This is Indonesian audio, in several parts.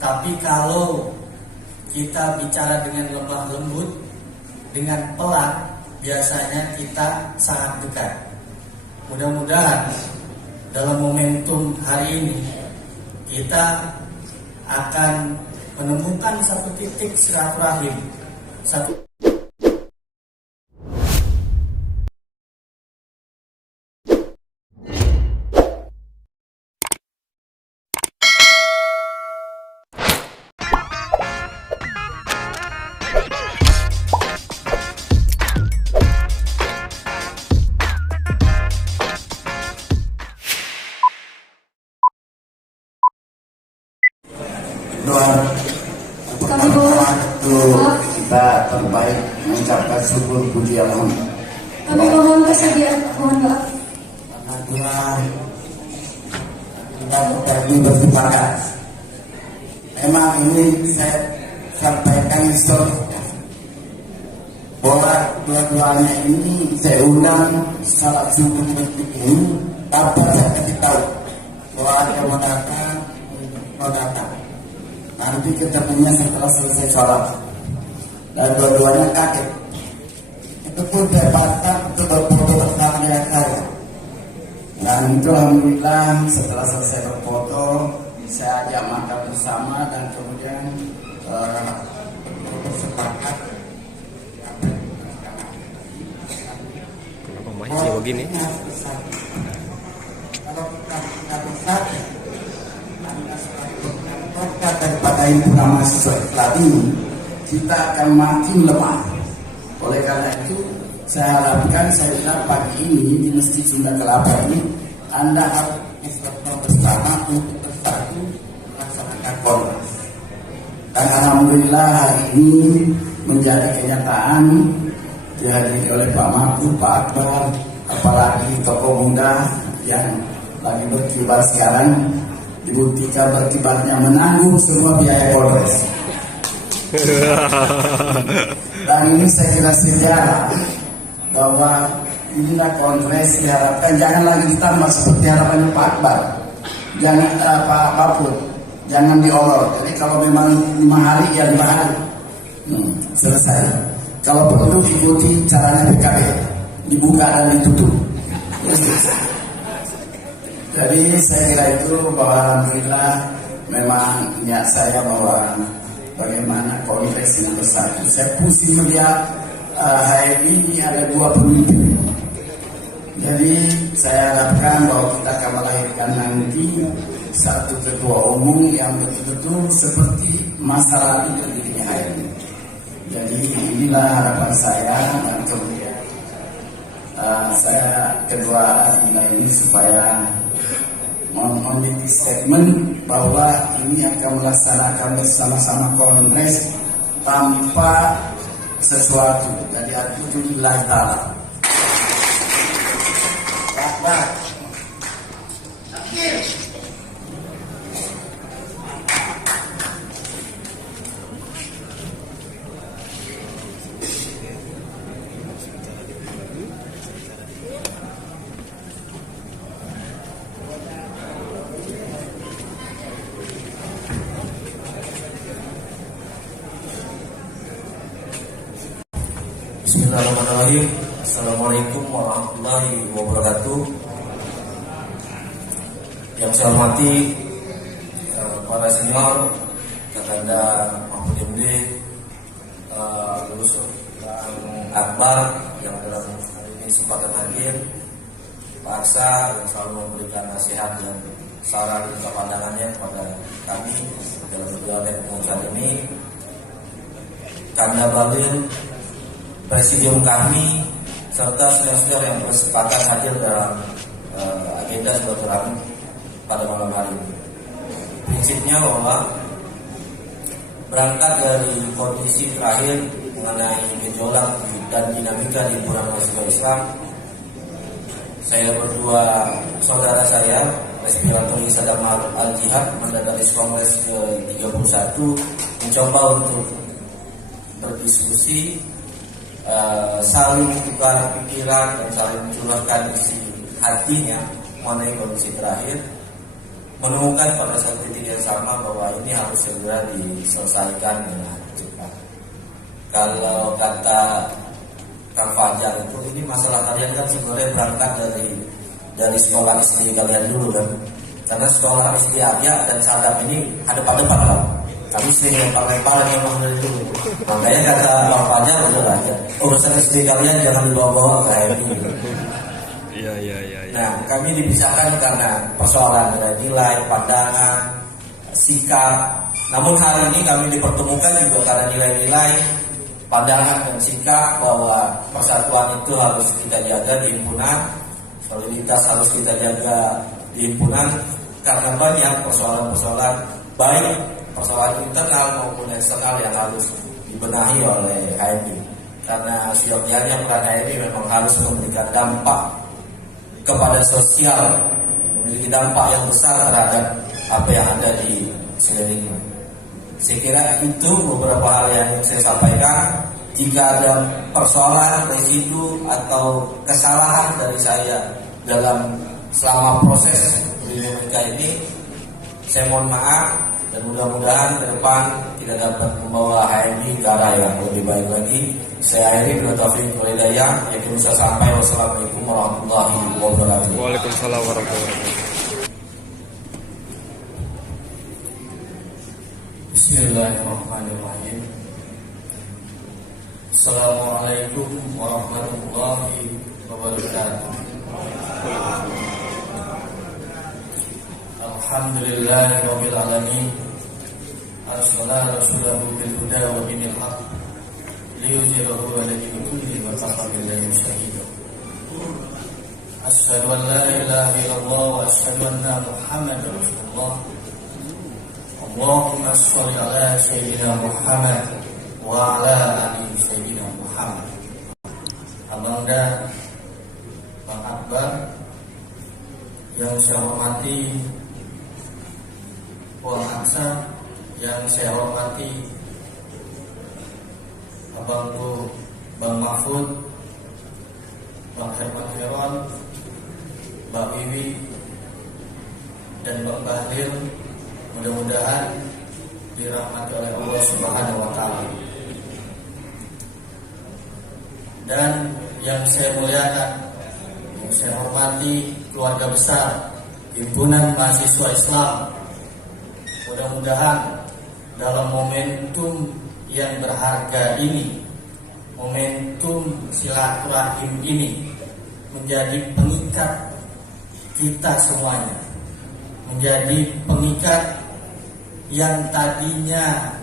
Tapi kalau kita bicara dengan lemah lembut, dengan pelan, biasanya kita sangat dekat. Mudah-mudahan dalam momentum hari ini kita akan menemukan satu titik silaturahim, satu doa pertama untuk kita terbaik mengucapkan syukur puji Alhamdulillah. Kami mohon kesediaan, mohon maaf. Karena kita tadi bersepakat. Memang ini saya sampaikan historisnya bahwa dua-duanya ini saya undang salat subuh ini tanpa saya kasih tahu bahwa ada mau datang. Nanti ketemunya setelah selesai sholat. Dan dua-duanya kaget. Itu pun saya patah untuk berfoto bersama dengan saya. Dan itu alhamdulillah setelah selesai berfoto, saya ajak makan bersama dan kemudian bersepakat. Kenapa masih begini? Kalau kita besar, daripada himpunan mahasiswa Islam ini, kita akan makin lemah. Oleh karena itu, saya harapkan saya bilang pagi ini di Masjid Sunda Kelapa ini, Anda harus bersama untuk bersatu melaksanakan kongres. Dan alhamdulillah hari ini menjadi kenyataan dihadiri oleh Pak Mahfud, Pak Akbar, apalagi tokoh muda yang lagi berkibar sekarang, dibuktikan berkibarnya menanggung semua biaya kongres. Dan ini saya kira sejarah bahwa inilah kongres diharapkan jangan lagi ditambah seperti harapannya Pak Akbar, jangan Pak Mahfud, jangan diolor. Jadi kalau memang 5 hari ya 5 hari selesai. Kalau perlu ikuti caranya PKB, dibuka dan ditutup. Jadi saya kira itu bahwa alhamdulillah memang niat saya bahwa bagaimana kongres yang bersatu. Saya pusing melihat HMI ini ada 2 pemimpin. Jadi saya harapkan bahwa kita akan melahirkan nanti satu ketua umum yang betul-betul seperti masa lalu berdirinya HMI. Jadi inilah harapan saya dan kemudian saya kedua agenda ini supaya memiliki statement bahwa ini akan melaksanakan bersama-sama kongres tanpa sesuatu dari Alhamdulillah Ta'ala. Bismillahirrahmanirrahim. Assalamualaikum warahmatullahi wabarakatuh. Yang saya hormati para senior, Kakanda Mahfud MD, Lulus dan Akbar yang dalam hari ini kesempatan hadir, Pak Aksa yang selalu memberikan nasihat dan saran dan pandangannya kepada kami dalam kegiatan pengajian ini, Kanda Balil, Presidium kami serta senior-senior yang bersepakat hadir dalam agenda silaturahmi pada malam hari ini. Prinsipnya bahwa berangkat dari kondisi terakhir mengenai gejolak dan dinamika di himpunan mahasiswa Islam, saya berdua saudara saya, Respiratori Sadam Al-Jihad, Mandataris Kongres ke-31, mencoba untuk berdiskusi, saling tukar pikiran dan saling mencurahkan isi hatinya mengenai kondisi terakhir. menemukan pada satu titik yang sama bahwa ini harus segera diselesaikan dengan cepat. Kalau kata Kang Fajar itu, ini masalah kalian kan sebenarnya berangkat dari sekolah istri kalian dulu kan. Karena sekolah istri Arya dan Sadam ini hadap-hadapan kan. Kami sering lempar-lemparan memang dari dulu. Makanya kata Bang Fajar udah lah ya, urusan istri kalian jangan dibawa-bawa kayak ini. Iya. Nah, kami dipisahkan karena persoalan nilai, pandangan, sikap. Namun hari ini kami dipertemukan juga karena nilai-nilai, pandangan dan sikap bahwa persatuan itu harus kita jaga di himpunan, soliditas harus kita jaga di himpunan karena banyak persoalan-persoalan baik persoalan internal maupun eksternal yang harus dibenahi oleh HMI. Karena siokianya peran HMI memang harus memberikan dampak kepada sosial, memiliki dampak yang besar terhadap apa yang ada di sekelilingnya. Saya kira itu beberapa hal yang saya sampaikan. Jika ada persoalan, residu atau kesalahan dari saya dalam selama proses mereka ini, saya mohon maaf dan mudah-mudahan ke depan kita dapat membawa HMI ke arah yang lebih baik lagi. Saya akhiri dengan taufik wal hidayah. Yang bisa sampai. Wassalamualaikum warahmatullahi wabarakatuh. Waalaikumsalam warahmatullahi wabarakatuh. Bismillahirrahmanirrahim. Assalamualaikum warahmatullahi wabarakatuh. Alhamdulillahirabbil alamin. Arsalallahu rasulahu bil huda wa dinil haq liyuzhirahu 'ala dini kullihi wa kafa billahi shahida. Asyhadu an la ilaha illallah wa asyhadu anna Muhammadar Rasulullah. Allahumma shalli ala sayyidina Muhammad wa ala ali sayyidina Muhammad. Abangda Bang Akbar yang saya hormati, Puan Aksa yang saya hormati, abangku Bang Mahfud, Bang Herman Heron, Mbak Wiwi, dan Bang Bahlil, mudah-mudahan dirahmati oleh Allah Subhanahu wa Ta'ala. Dan yang saya muliakan, yang saya hormati, keluarga besar Himpunan Mahasiswa Islam, mudah-mudahan dalam momentum yang berharga ini, momentum silaturahim ini, menjadi pengikat kita semuanya, menjadi pengikat yang tadinya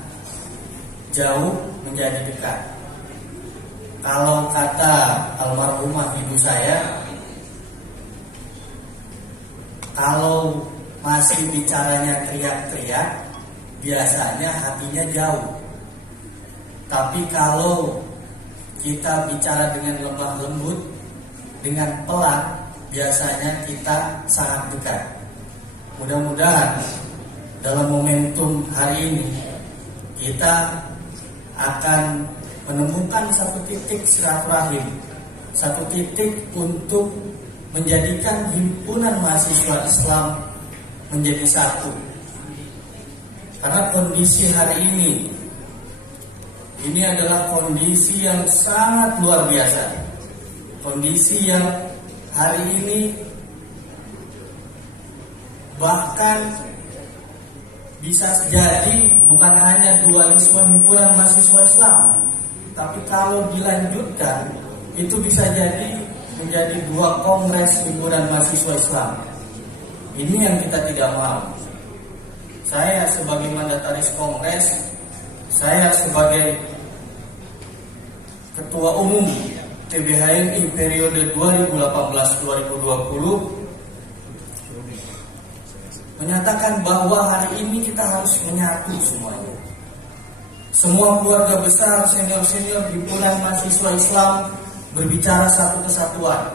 jauh menjadi dekat. Kalau kata almarhumah ibu saya, kalau masih bicaranya teriak-teriak, biasanya hatinya jauh. Tapi kalau kita bicara dengan lemah lembut, dengan pelan, biasanya kita sangat dekat. Mudah-mudahan dalam momentum hari ini kita akan menemukan satu titik silaturahim, satu titik untuk menjadikan himpunan mahasiswa Islam menjadi satu. Karena kondisi hari ini adalah kondisi yang sangat luar biasa. Kondisi yang hari ini bahkan bisa jadi bukan hanya dualisme himpunan mahasiswa Islam, tapi kalau dilanjutkan itu bisa jadi menjadi dua kongres himpunan mahasiswa Islam. Ini yang kita tidak mau. Saya sebagai mandataris kongres, saya sebagai ketua umum TBHMI periode 2018-2020 menyatakan bahwa hari ini kita harus menyatu semuanya. Semua keluarga besar, senior-senior himpunan mahasiswa Islam berbicara satu kesatuan.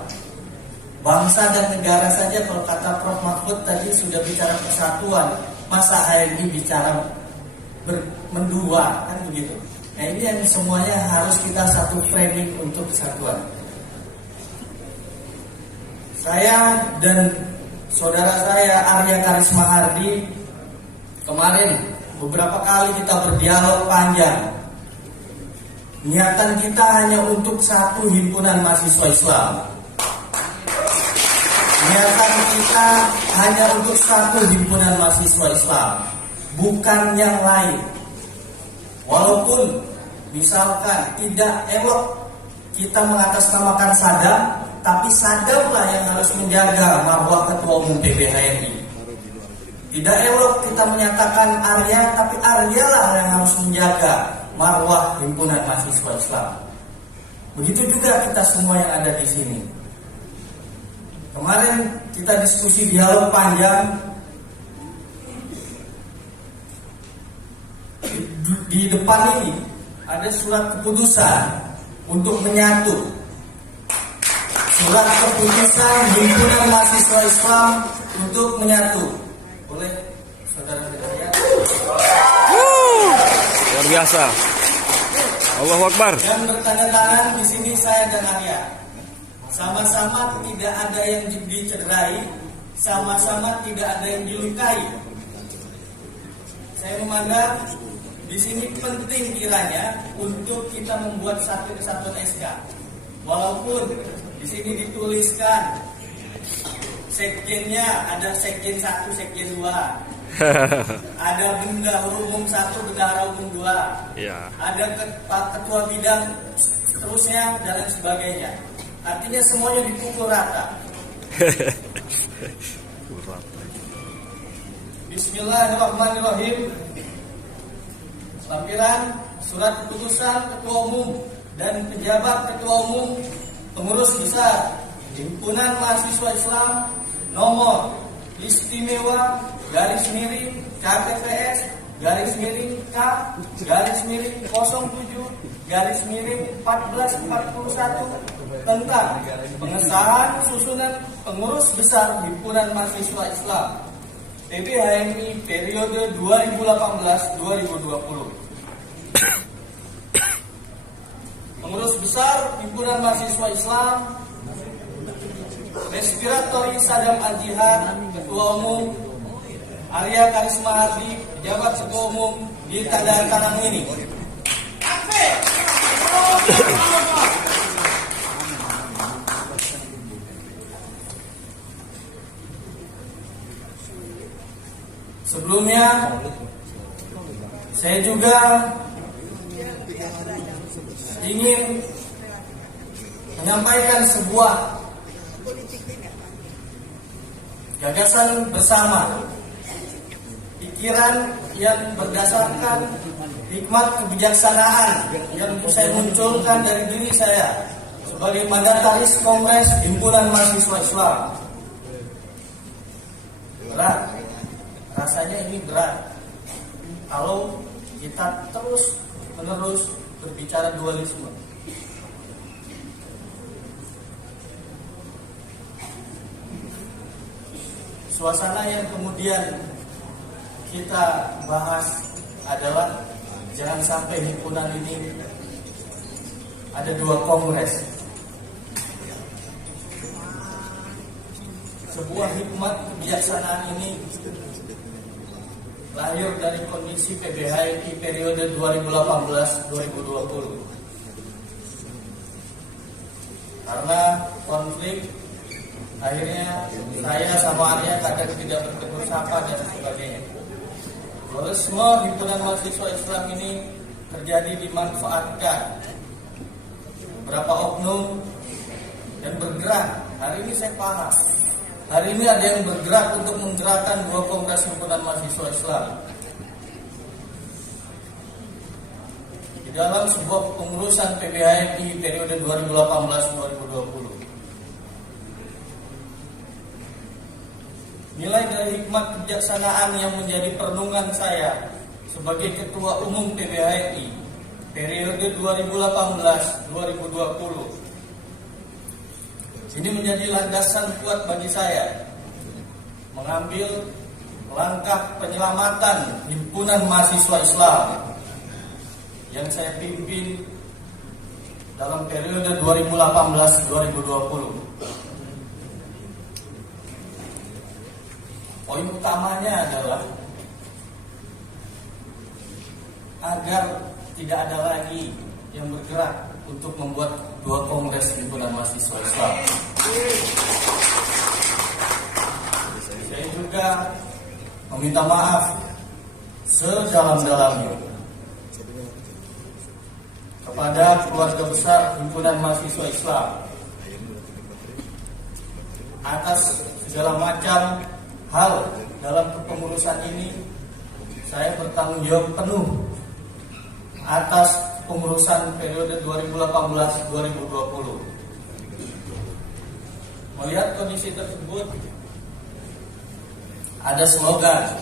Bangsa dan negara saja, kalau kata Prof. Mahfud tadi sudah bicara persatuan, masa HMI bicara mendua, kan begitu. Nah, ini yang semuanya harus kita satu framing untuk kesatuan. Saya dan saudara saya Arya Karisma Hardi. Kemarin beberapa kali kita berdialog panjang. Niatan kita hanya untuk satu himpunan mahasiswa Islam. Niatan kita hanya untuk satu himpunan mahasiswa Islam, bukan yang lain. Walaupun misalkan tidak elok kita mengatasnamakan Sadam, tapi Sadamlah yang harus menjaga marwah Ketua Umum PBHMI. Tidak elok kita menyatakan Arya, tapi Aryalah yang harus menjaga marwah himpunan mahasiswa Islam. Begitu juga kita semua yang ada di sini. Kemarin kita diskusi dialog panjang. Di depan ini ada surat keputusan untuk menyatu. Surat keputusan himpunan mahasiswa Islam untuk menyatu. Boleh saudara lihat? Luar biasa. Allahu Akbar. Yang bertanda tangan di sini saya dan Arya. Sama-sama tidak ada yang dicederai, sama-sama tidak ada yang dilukai. Saya memandang di sini penting kiranya untuk kita membuat satu kesatuan SK. Walaupun di sini dituliskan sekjennya ada sekjen 1, sekjen 2. Ada bendahara umum 1, bendahara umum 2. Iya. Ada ketua bidang seterusnya dan lain sebagainya. Artinya semuanya dipukul rata. Bismillahirrahmanirrahim. Lampiran surat keputusan Ketua Umum dan pejabat Ketua Umum pengurus besar Himpunan Mahasiswa Islam nomor istimewa _ KPPS _ K _ 07 _ 1441 tentang pengesahan susunan pengurus besar Himpunan Mahasiswa Islam PBHMI periode 2018-2020. Pengurus besar Himpunan Mahasiswa Islam Respiratori Sadam Al-Jihad, Ketua Umum Arya Karisma Hardi, pejabat Ketua Umum di tanda tangan ini. Sebelumnya saya juga ingin menyampaikan sebuah gagasan bersama, pikiran yang berdasarkan hikmat kebijaksanaan yang saya munculkan dari diri saya sebagai mandataris Kongres Himpunan Mahasiswa Islam. Berat, rasanya ini berat kalau kita terus menerus berbicara dualisme. Suasana yang kemudian kita bahas adalah jangan sampai himpunan ini ada 2 kongres. Sebuah hikmat kebijaksanaan ini lahir dari kondisi PBHMI periode 2018-2020. Karena konflik, akhirnya saya sama Arya kadang tidak bertegur sapa dan sebagainya. Dualisme himpunan mahasiswa Islam ini terjadi dimanfaatkan beberapa oknum dan bergerak. Hari ini saya paham. Hari ini ada yang bergerak untuk menggerakkan 2 kongres himpunan mahasiswa Islam. Di dalam sebuah pengurusan PBHMI periode 2018-2020. Nilai dari hikmat kebijaksanaan yang menjadi perenungan saya sebagai Ketua Umum PBHMI periode 2018-2020 ini menjadi landasan kuat bagi saya mengambil langkah penyelamatan himpunan mahasiswa Islam yang saya pimpin dalam periode 2018-2020. Poin utamanya adalah agar tidak ada lagi yang bergerak untuk membuat 2 kongres himpunan mahasiswa Islam. Saya juga meminta maaf sedalam-dalamnya kepada keluarga besar himpunan mahasiswa Islam atas segala macam hal dalam kepengurusan ini. Saya bertanggung jawab penuh atas pengurusan periode 2018-2020. Melihat kondisi tersebut, ada slogan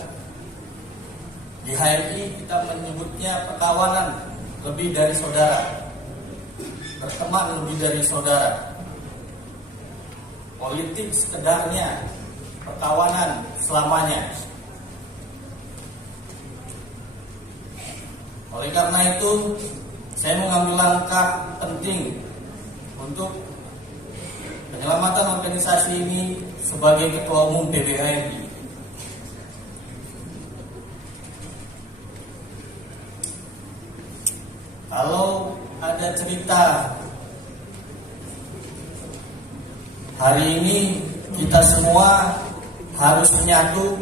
di HMI, kita menyebutnya perkawanan lebih dari saudara, berteman lebih dari saudara. Politik sekedarnya, perkawanan selamanya. Oleh karena itu, saya mengambil langkah penting untuk penyelamatan organisasi ini sebagai Ketua Umum PBHMI. Kalau ada cerita hari ini kita semua harus menyatu.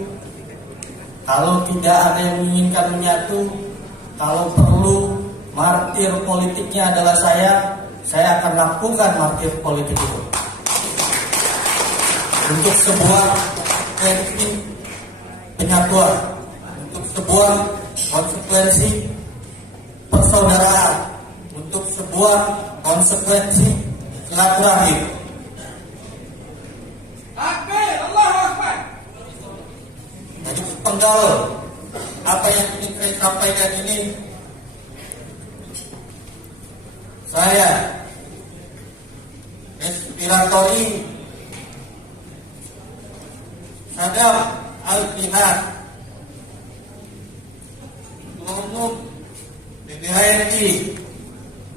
Kalau tidak ada yang menginginkan menyatu, kalau perlu martir politiknya adalah saya akan lakukan martir politik itu untuk sebuah penyatuan, untuk sebuah konsekuensi persaudaraan, untuk sebuah konsekuensi silaturahim. Jadi penggal apa yang ingin saya sampaikan ini, saya inspiratori Sadam Al-Binat, Umum PBHMI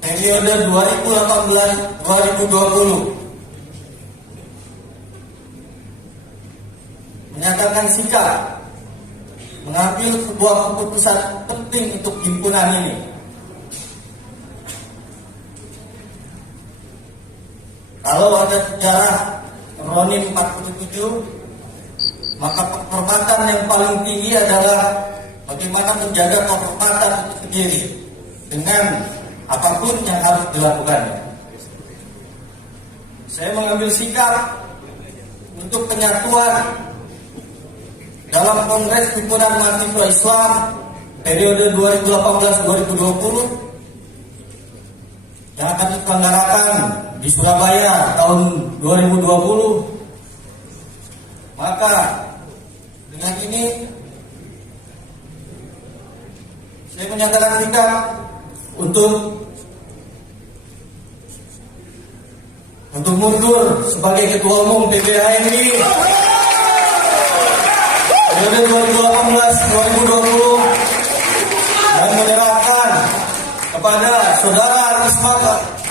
periode 2018-2020, menyatakan sikap mengambil sebuah keputusan penting untuk himpunan ini. Kalau ada sejarah Ronin 47, maka kehormatan yang paling tinggi adalah bagaimana menjaga kehormatan itu sendiri dengan apapun yang harus dilakukan. Saya mengambil sikap untuk penyatuan dalam Kongres Himpunan Mahasiswa Islam periode 2018-2020 yang akan diselenggarakan di Surabaya tahun 2020. Maka dengan ini saya menyatakan sikap untuk mundur sebagai Ketua Umum PBHMI periode 2018-2020 dan menyerahkan kepada Saudara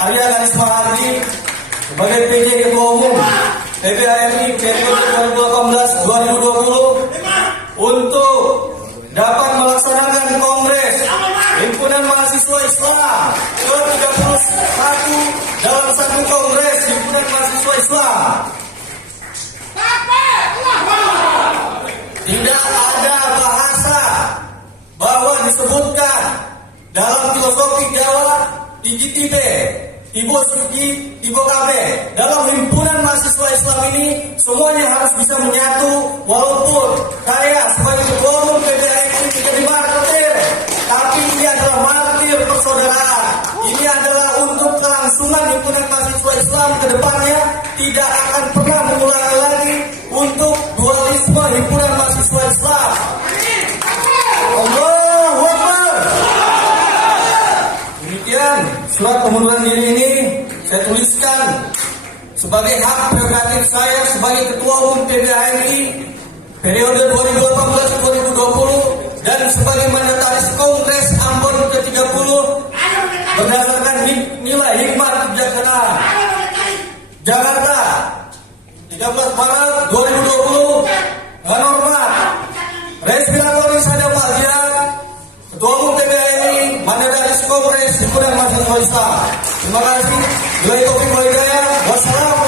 Arya Karisma Hardi sebagai PJ Ketua Umum PBHMI periode 2018-2020 untuk dapat melaksanakan Kongres Himpunan Mahasiswa Islam ke-31 dalam satu Kongres Himpunan Mahasiswa Islam. Tidak ada bahasa bahwa disebutkan dalam filosofi Jawa IGTB, Ibu Suci, Ibu KB, dalam himpunan mahasiswa Islam ini semuanya harus bisa menyatu. Walaupun saya sebagai Ketua Umum PBHMI menjadi martir, tapi ini adalah martir persaudaraan. Ini adalah untuk kelangsungan himpunan mahasiswa Islam ke depannya tidak akan pernah mengulangi lagi untuk dualisme himpunan mahasiswa Islam. Allahu Akbar. Demikian surat pengunduran diri ini saya tuliskan sebagai hak prerogatif saya sebagai Ketua Umum PBHMI periode 2018-2020 dan sebagai mandataris Kongres Ambon ke-30 berdasarkan nilai hikmat kebijaksanaan. Jakarta 13 Maret 2020 dengan hormat mahasiswa Islam. Terima kasih. Bila itu Wassalamualaikum.